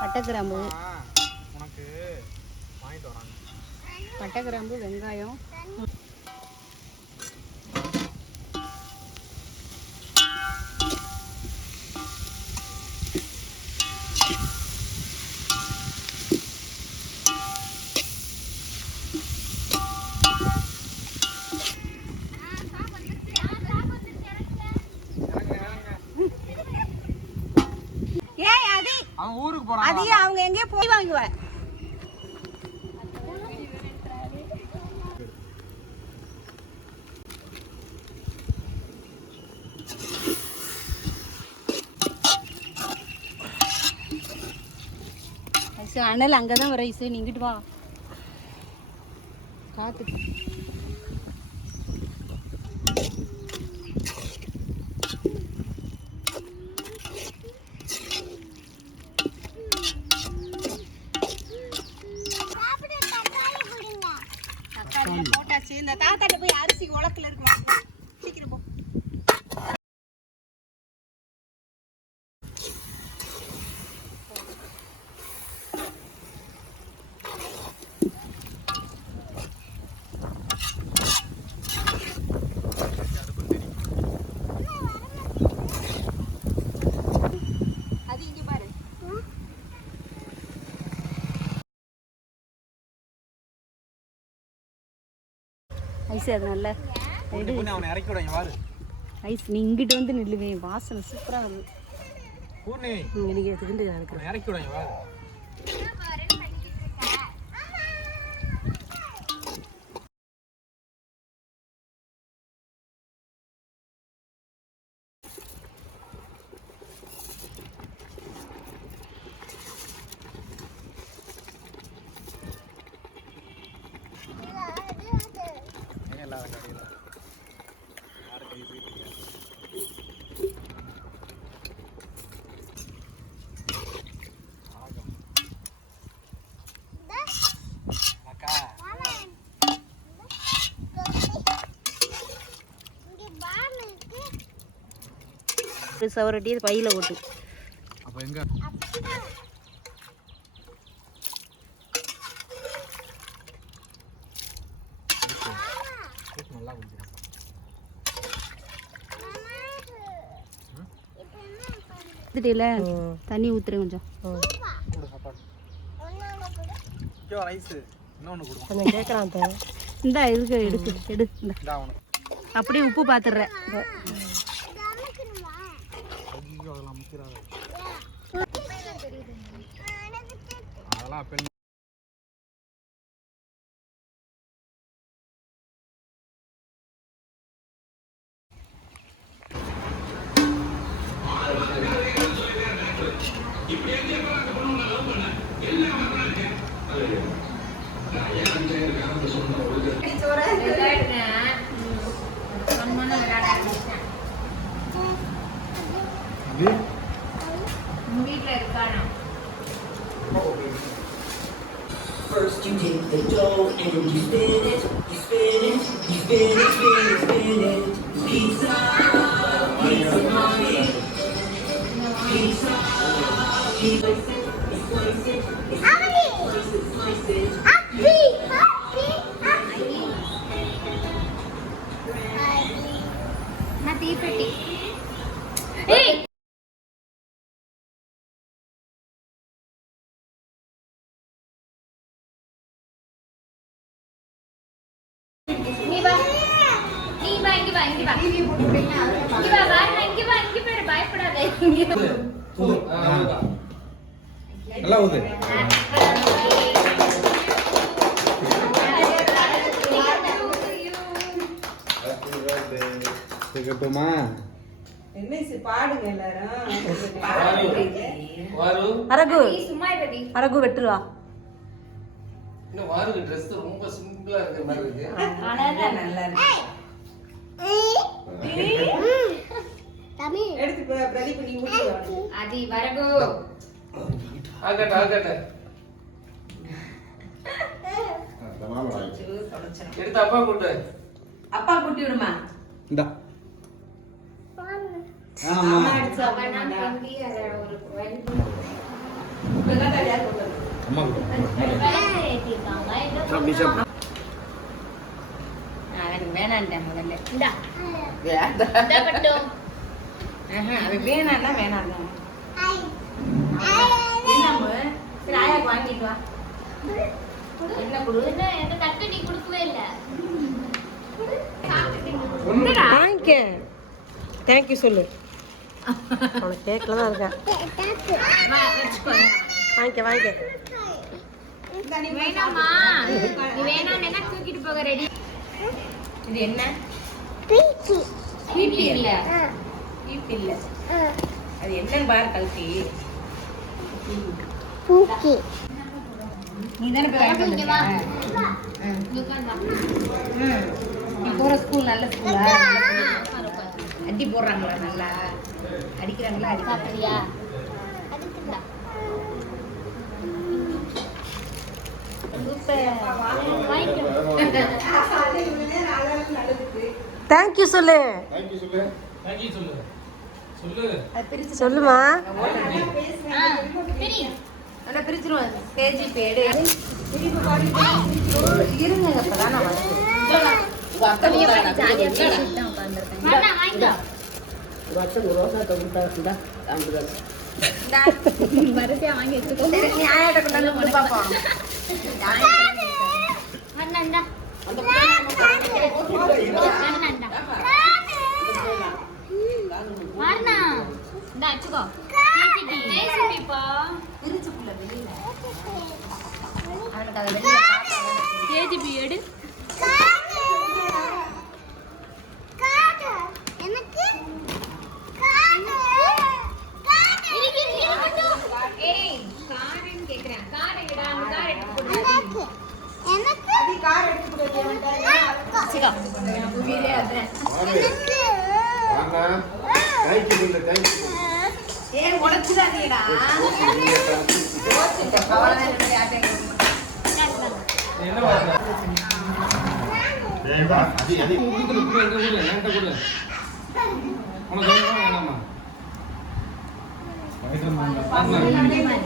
பட்டைக்கிராம்பு பட்டைக்கிராம்பு வெங்காயம் ஊருக்கு போறாங்க. அதையே அவங்க எங்கேயோ போய் வாங்குவேன். அனல் அங்கதான் வர ஐசு, நீங்கிட்டு வா காத்து. போட்டாச்சு. இந்த தாத்தாட்ட போய் அரிசி உலக்கில் இருக்குமா, சீக்கிரம் போ. அது இங்க பாரு. ஐஸ் அது நல்ல இறக்கி விடுங்க பாரு. ஐஸ் நீ இங்கிட்டு வந்து நில்லுவேன், வாசனை சூப்பராக வருது. எனக்கு எதுக்கு இறக்கி விடுங்க பாரு. சவரட்டி பையில ஓட்டு. அப்ப எங்க நல்லா குடிச்சிட்டீல, தண்ணி ஊத்துறேன் கொஞ்சம். கொஞ்சம் கேட்கறான். இந்தா இருக்கு, எடுக்கு எடு. அப்படியே உப்பு பாத்துடுறேன். அதெல்லாம் First you take the dough and then you spin it, you spin it, you spin it, spin it, spin it. Pizza, pizza mommy, pizza, pizza. நான் தீப்பெட்டி. ஏய் நீ வா இங்க வா இங்க பேரு பயப்படாத நல்லா ஊது. கேட்போமா? அரகு சும்மா இருடி அரகு வெட்டுவா. ரொம்ப சிம்பிளா இருக்கிற மாதிரி இருக்கு. நல்லா இருக்கு அது வரகு ஆகட்ட எடுத்து அப்பா கூட்டு. அப்பா குட்டி விடுமா? இந்தா. அவனா தம்பி அத ஒரு அம்மா கூட. எனக்கு வேணான்ட்டேன் முதல்ல. இந்தா வேண்டாம். இந்தா பட்டும் அது வேணான்னா வேணாம். என்னம்மா? சரி ஆயாக்கு வாங்கிட்டு வா. என்ன கொடு? என்ன தட்டு நீ கொடுக்கவே இல்ல வாங்கிக்க. தேங்க்யூ சொல்லு. அவனுக்கு கேட்கல தான் இருக்கேன். வாங்கிக்க வாங்கிக்க. வேணாமா நீ வேணான்னா தூக்கிட்டு போக ரெடி. இது என்ன? வீட்ல இல்ல ஈப் இல்ல. அது என்னன்னு பாரு கல்கி. நீ தானே போய் வாங்கிட்டு இங்க வா வந்திருக்க. இங்க உட்கார்ந்து நீ போற ஸ்கூல் நல்ல ஸ்கூலா? அடி போடுறாங்களா? நல்லா அடிக்கிறாங்களா? சாப்பிடுறியா தேங்க்யூ சொல்லு. தேங்க்யூ சொல்லு. சொல்லு. சொல்லுமா. நல்லா பிரிச்சிருவாங்க. கேஜி பேடு இருங்க. அப்பதான் நான் வரிசையா வாங்கி வச்சுக்கோ. நீ ஆயாட்ட கொண்டாந்து கொடு பாப்போம். பிரிச்சுக்குள்ள வெளியில அவனுக்கு அதை வெளியில கேஜிபி எடு உடச்சுடாதீடா. என்ன வாங்க? ஏய் வா. அது குடுக்குற குடு எங்க குடு என்கிட்ட குடு. உனக்கு வேணுமா வேணாமா?